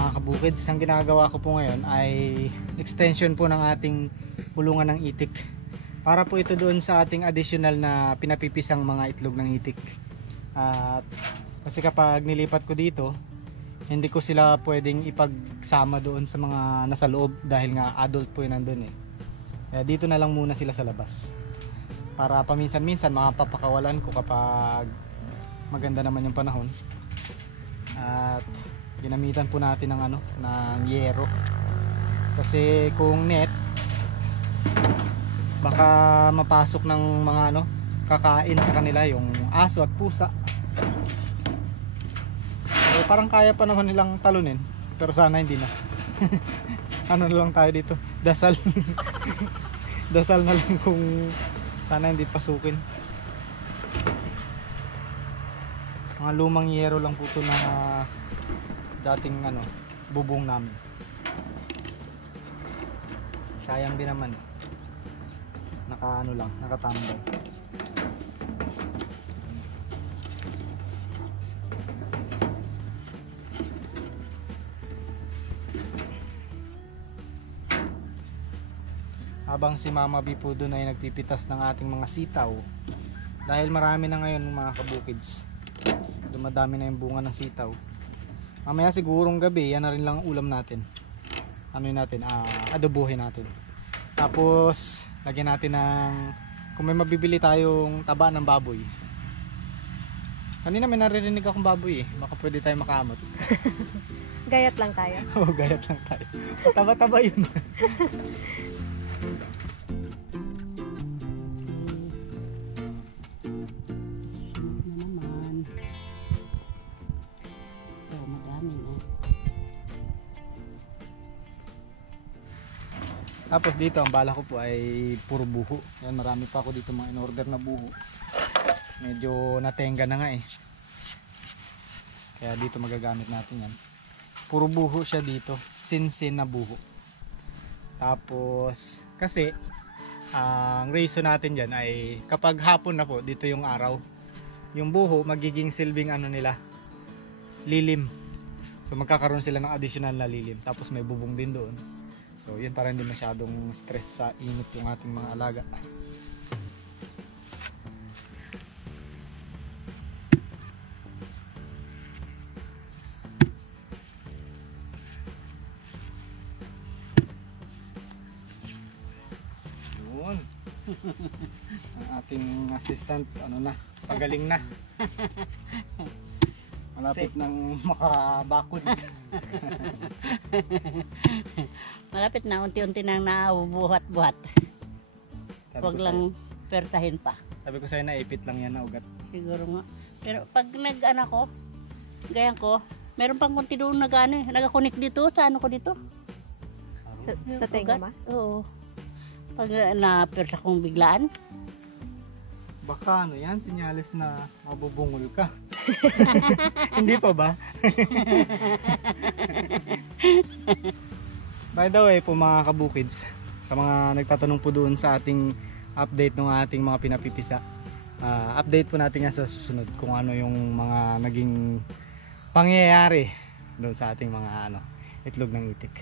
Mga kabukid, isang ginagawa ko po ngayon ay extension po ng ating kulungan ng itik. Para po ito doon sa ating additional na pinapipisang mga itlog ng itik. At kasi kapag nilipat ko dito, hindi ko sila pwedeng ipagsama doon sa mga nasa loob dahil nga adult po yun nandun eh. Kaya dito na lang muna sila sa labas. Para paminsan-minsan makapapakawalan ko kapag maganda naman yung panahon. At ginamitan po natin ng ng yero. Kasi kung net, baka mapasok ng mga kakain sa kanila yung aso at pusa. So, parang kaya pa naman nilang talunin, pero sana hindi na. Ano na lang tayo dito, dasal. Dasal na lang kung sana hindi pasukin. Mga lumang yero lang po ito na dating bubong namin. Sayang din naman. Nakatambay. Habang si Mama B po doon ay nagpipitas ng ating mga sitaw. Dahil marami na ngayon mga kabukids. Dumadami na yung bunga ng sitaw. Mamaya sigurong gabi, yan na rin lang ang ulam natin. Adobohin natin. Tapos, lagyan natin ng, kung may mabibili tayong taba ng baboy. Kanina may naririnig akong baboy eh. Baka pwede tayo makamot. Gayat lang tayo. Oo, gayat lang tayo. Taba-taba yun. Tapos dito ang bala ko po ay puro buho. Yan, marami pa ako dito mga in-order na buho. Medyo natenga na nga eh. Kaya dito magagamit natin yan. Puro buho siya dito. Sinsin na buho. Tapos kasi ang reason natin dyan ay kapag hapon na po, dito yung araw, yung buho magiging silbing nila, lilim. So magkakaroon sila ng additional na lilim. Tapos may bubong din doon. So yun, para hindi masyadong stress sa init yung ating mga alaga. Yun. Ang ating assistant, pagaling na. Malapit nang makabakod. Malapit na, unti-unti nang nabubuhat-buhat. Huwag lang pertahin pa. Sabi ko sa'yo na ipit lang yan na ugat. Siguro nga. Pero pag gayan ko, meron pang konti doon nagakunik dito, sa ko dito. Sa tenga ba? Oo. Pag naperta kong biglaan. Baka yan, sinyalis na mabubungol ka. Hindi pa ba? By the way po mga kabukids, sa mga nagtatanong po doon sa ating update ng ating mga pinapipisa, update po natin yan sa susunod kung ano yung mga naging pangyayari doon sa ating mga itlog ng itik.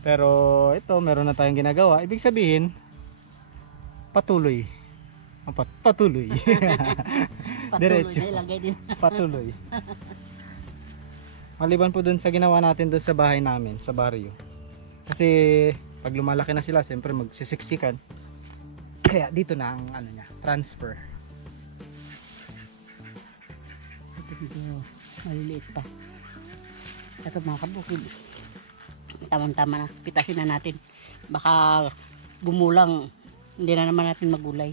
Pero ito, meron na tayong ginagawa. Ibig sabihin, patuloy. Patuloy. Diretso. Patuloy. Maliban po dun sa ginawa natin dun sa bahay namin, sa baryo. Kasi pag lumalaki na sila, siyempre magsisiksikan. Kaya dito na ang transfer. Ito dito, maliliit pa. Ito mga kabukid. Tamang-tama na, pitasin na natin. Baka gumulang, hindi na naman natin magulay.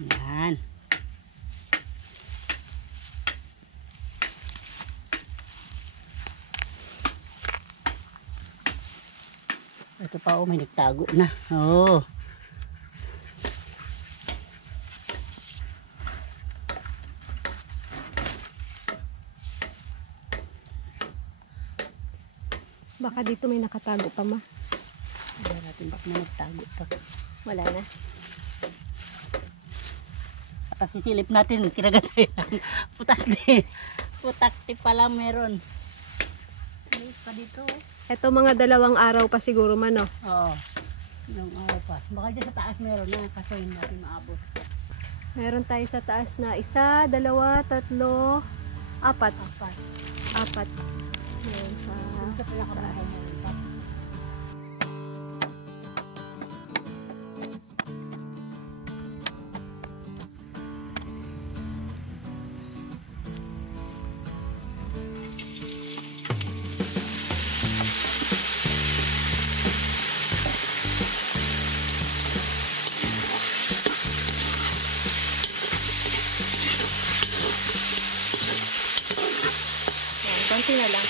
Yan. Ito pa may nagtago na. Oh. Baka dito may nakatago pa ma. Wala natin baka may nagtago pa. Wala na. Pagsisilip natin, kinagatay lang. Putakti. Putakti pala meron. May pa dito. Ito mga 2 araw pa siguro man, no? Oo. Ilang araw pa. Baka dyan sa taas meron na. Kaso hindi natin maabot. Meron tayo sa taas na 1, 2, 3, 4. 4. Meron sa Sa pinakabahay taas. meron pa. Ayan, konti na lang.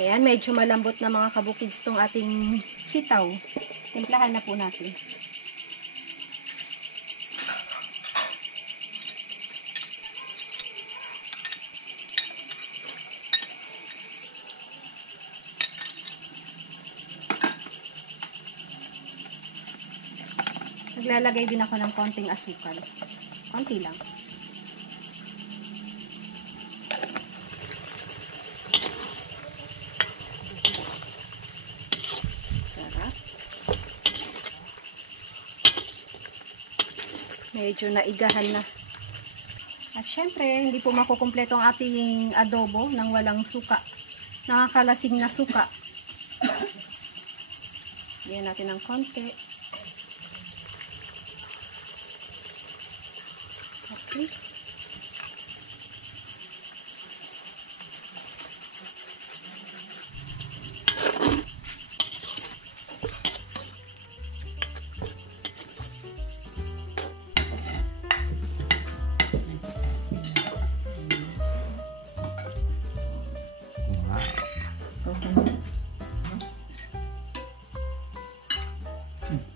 Ayan, medyo malambot na mga kabukids tong ating sitaw. Timplahan na po natin. Naglalagay din ako ng konting asukal. Konti lang. Sarap. Medyo naigahan na. At syempre, hindi po makukumpleto ang ating adobo nang walang suka. Nakakalasing na suka. Bigyan natin ng konti. Okay.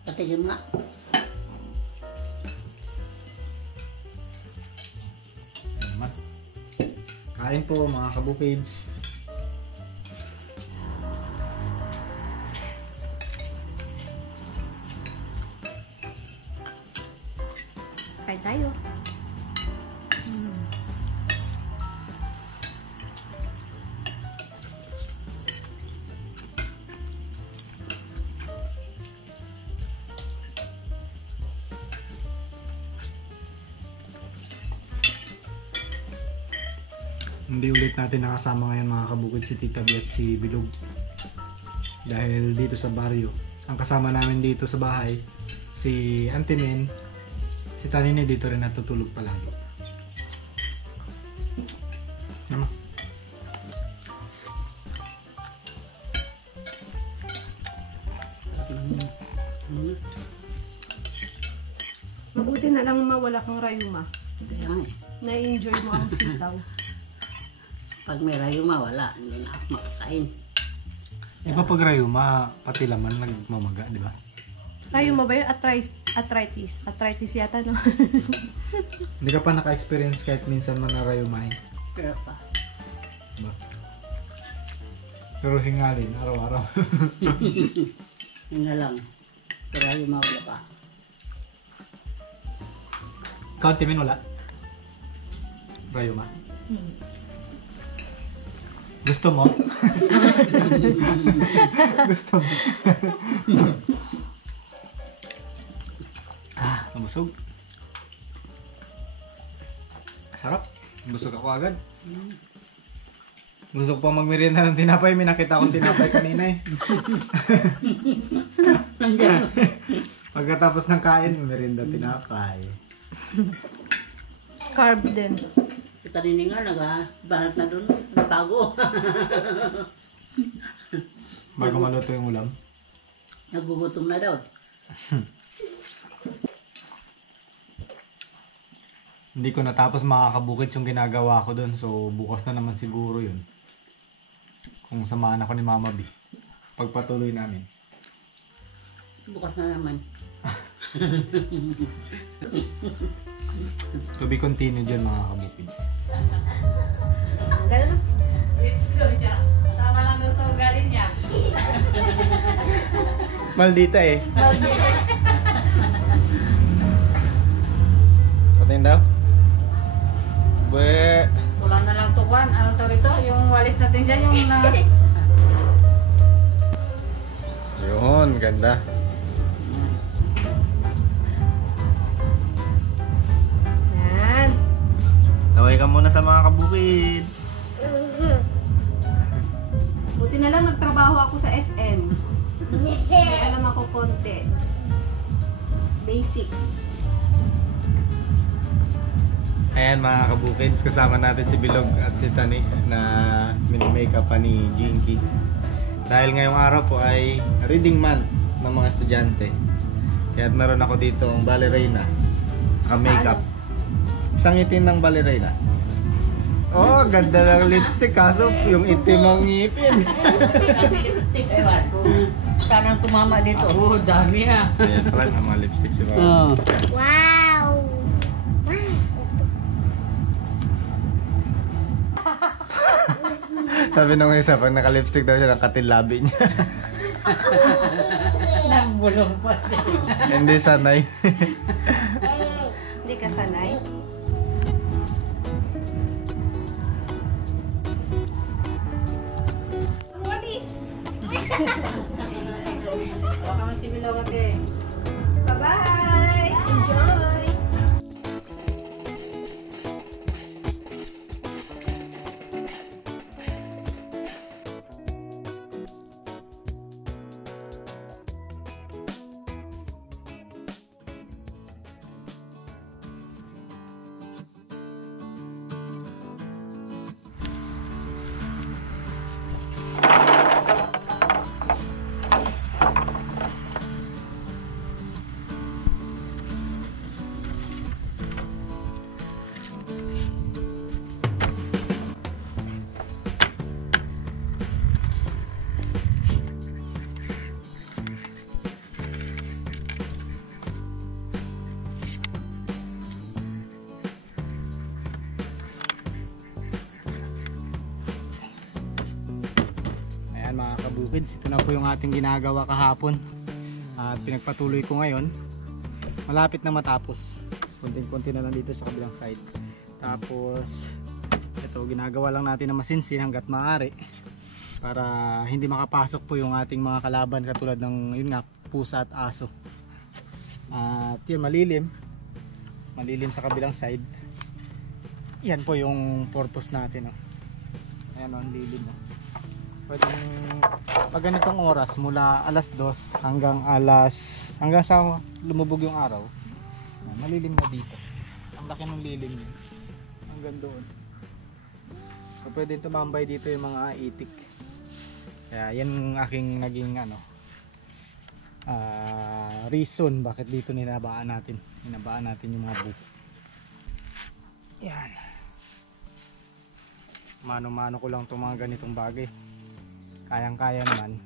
Pati yun nga. Naman. Kain po mga kabukids. Kain tayo. Hindi ulit natin nakasama ngayon mga kabukid si Tita B at si Bilog. Dahil dito sa baryo, ang kasama namin dito sa bahay, si Auntie Men, si Tanine dito rin natutulog palagi. Naman. Mabuti na lang mawala kang rayuma. Kaya nga eh. Na-enjoy mo ang sitaw. Pag may rayuma, wala. Hindi na ako makakain. Iba pag rayuma, pati laman nagmamaga, di ba? Rayuma ba yun? Arthritis. Arthritis yata, no? Hindi ka pa naka-experience kahit minsan man na rayumahin. Pero pa. Diba? Pero hingalin, araw-araw. Yun na lang. Pero rayuma wala pa. Kaunti min wala? Rayuma? Gusto mo? Gusto mo? Nabusog. Sarap. Busog ako agad. Gusto ko pa magmerienda ng tinapay. May nakita akong tinapay kanina eh. Pagkatapos ng kain, merienda tinapay. Carb din. Si Tanini nga, nag-bahat na doon. Nagbago. Bago maluto yung ulam. Nagugutom na daw. Hindi ko natapos makakabukid yung ginagawa ko doon. So bukas na naman siguro yun. Kung samahan ako ni Mama B. Pagpatuloy namin. Bukas na naman. To be continued yun mga kabukid. Ganun. Let's go siya. Tama lang doon sa ugali niya. Maldita eh. Patayin daw? Be. Kulang na lang tukuan. Anong tawag ito? Yung walis natin dyan, yung na... Yun, ganda. Yan. Taway ka muna sa mga kabukids. Buti na lang nagtrabaho ako sa SM. May alam ako konti. Basic. Ayan mga kabukids, kasama natin si Bilog at si Tani na mini-makeup pa ni Jinky. Dahil ngayong araw po ay reading month ng mga estudyante. Kaya meron ako dito ang ballerina, naka-makeup. Isang itim ng ballerina. Oh, ganda ng lipstick kaso yung itim ang ngipin. Ewan, sana tumama dito. Oo, dami ha. Ayan pala ng mga lipstick si Mama. Oo. Wow! Sabi nung isa, pag naka-lipstick daw siya, nakatilabi niya. Nang bulong pa siya. Hindi sanay. Hindi ka sanay. Walis! Baka man si Bilog ate. Bye-bye! Enjoy! Ayan mga kabukids, ito na po yung ating ginagawa kahapon at pinagpatuloy ko ngayon. Malapit na matapos, konting-konti na lang dito sa kabilang side. Tapos ito, ginagawa lang natin na masinsin hanggat maaari para hindi makapasok po yung ating mga kalaban katulad ng yun nga, pusa at aso. At yun, malilim sa kabilang side. Yan po yung purpose natin, oh. Ayan, oh, ang lilim, oh. Pwedeng pag ganitong oras mula alas 2 hanggang sa lumubog yung araw, malilim na dito. Ang laki ng lilim yun hanggang doon. So pwede tumambay dito yung mga itik. Kaya yan ang aking naging reason bakit dito hinabaan natin yung mga buko. Yan, mano-mano ko lang itong mga ganitong bagay. Kayang-kaya naman,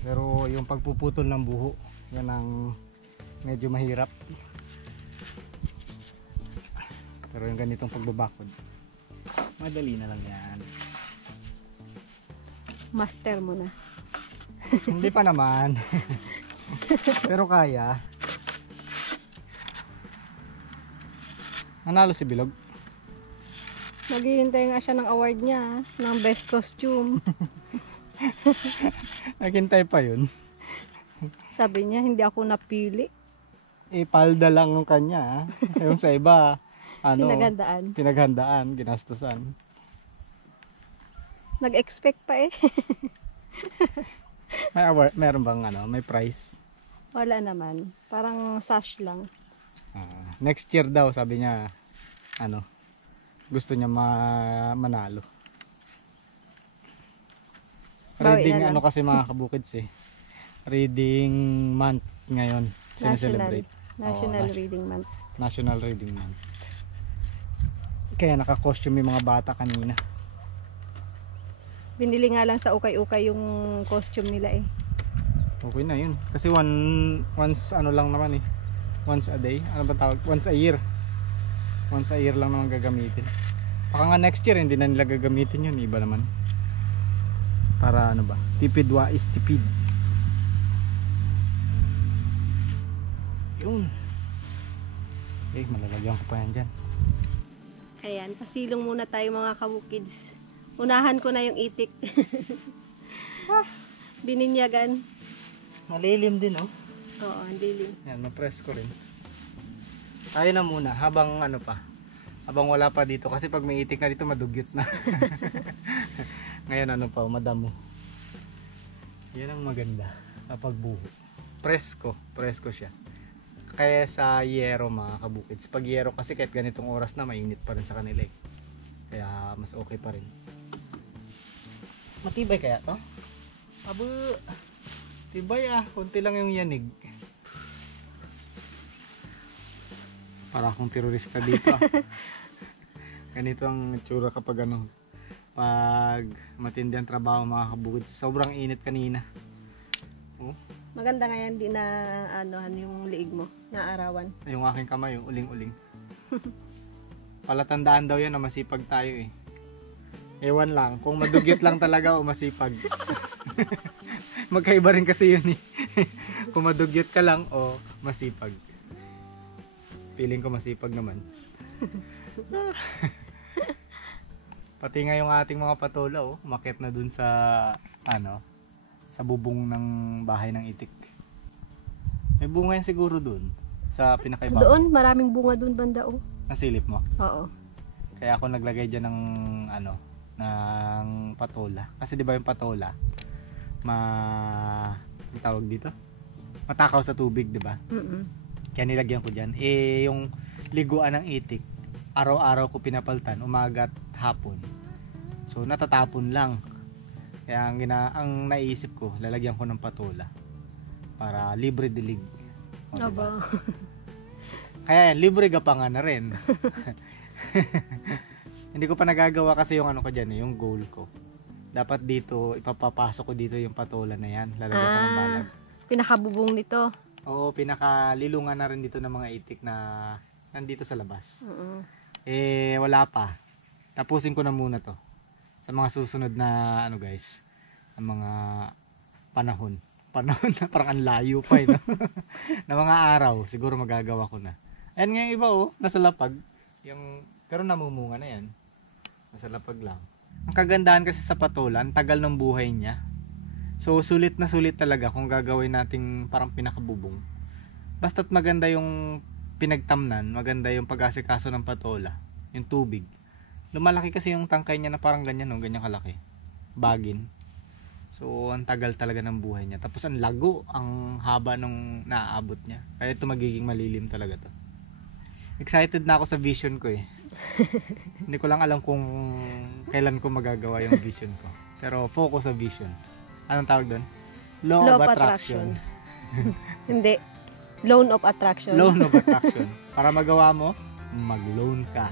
pero yung pagpuputol ng buho, yan ang medyo mahirap. Pero yung ganitong pagbabakod, madali na lang yan. Master mo na. Hindi pa naman. Pero kaya. Nanalo si Bilog. Maghihintay nga siya ng award niya, ng best costume. Naghintay pa yun. Sabi niya, hindi ako napili. Palda lang yung kanya. Yung sa iba, Pinagandaan. ginastusan. Nag-expect pa eh. May award, meron bang may prize? Wala naman. Parang sash lang. Next year daw, sabi niya, gusto niya manalo. Bawi Reading na lang. kasi mga kabukids eh. reading month ngayon. Sineselebrate. National Oo, Reading Month. National Reading Month. Kaya naka-costume yung mga bata kanina. Binili nga lang sa ukay-ukay yung costume nila eh. Okay na yun. Kasi once ano lang naman eh. Once a day. Ano ba tawag? Once a year. Once a year lang naman gagamitin. Baka nga next year hindi na nila gagamitin yun. Iba naman. Para ano ba? Tipid wa is tipid. Yun. Okay, malalagyan ko pa yan dyan. Ayan, pasilong muna tayo mga kabukids. Unahan ko na yung itik. Bininyagan. Malilim din oh. Oo, ang dilim. Yan, ma-press ko rin. Tayo na muna habang ano pa. Habang wala pa dito kasi pag may itik na dito madugyot na. Ngayon ano pa, madamo. Yan ang maganda kapag buho. Presko siya. Kaya sa yero mga kabukids. Pag yero kasi kahit ganitong oras na mainit pa rin sa kanila eh. Kaya mas okay pa rin. Matibay kaya to? Abo. Tibay ah, konti lang yung yanig. Para akong terorista dito ah. Ganito ang tsura kapag ano, pag matindi ang trabaho mga kabukid. Sobrang init kanina. Oh, Maganda nga yan, di na anohan yung liig mo, na arawan. yung aking kamay, yung uling-uling. Palatandaan daw yan na masipag tayo eh. Ewan lang, kung madugyot lang talaga o masipag. Magkaiba rin kasi yun eh. Kung madugyot ka lang o masipag. Feeling ko masipag naman. Pati nga yung ating mga patola oh, umakyat na dun sa ano, sa bubong ng bahay ng itik. May bunga yan siguro dun sa pinakaibabaw. Doon, maraming bunga doon banda oh. Nasilip mo? Oo. Kaya ako naglagay dyan ng ano, ng patola. Kasi di ba yung patola ang tawag dito? Matakaw sa tubig, di ba? Kaya nilagyan ko dyan. Eh, yung liguan ng itik, araw-araw ko pinapaltan, umaga at hapon. So, natatapon lang. Kaya ang naisip ko, lalagyan ko ng patola. Para libre dilig. O, diba? Aba. Kaya yan, libre gapangan na rin. Hindi ko pa nagagawa kasi yung ano ko dyan, yung goal ko. Dapat dito, ipapapasok ko dito yung patola na yan. Lalagyan ko ng balag. Pinakabubong nito. Oo, pinakalilungan na rin dito ng mga itik na nandito sa labas. Eh, wala pa. Tapusin ko na muna to. Sa mga susunod na, ano guys, ng mga panahon. Panahon na parang ang layo pa eh, no? Na mga araw, siguro magagawa ko na. Ayan nga yung iba oh, nasa lapag. Pero namumunga na yan. Nasa lapag lang. Ang kagandahan kasi sa patola, ang tagal ng buhay niya. So sulit na sulit talaga kung gagawin nating parang pinakabubong. Basta't maganda yung pinagtamnan, maganda yung pag-asikaso ng patola, yung tubig. Lumalaki kasi yung tangkay niya na parang ganyan, no? Ganyan kalaki. Bagin. So ang tagal talaga ng buhay niya. Tapos ang lago, ang haba nung naaabot niya. Kaya ito magiging malilim talaga to. Excited na ako sa vision ko eh. Hindi ko lang alam kung kailan ko magagawa yung vision ko. Pero focus sa vision. Anong tawag doon? Law of attraction. Hindi. Loan of attraction. Loan of attraction. Para magawa mo, mag-loan ka.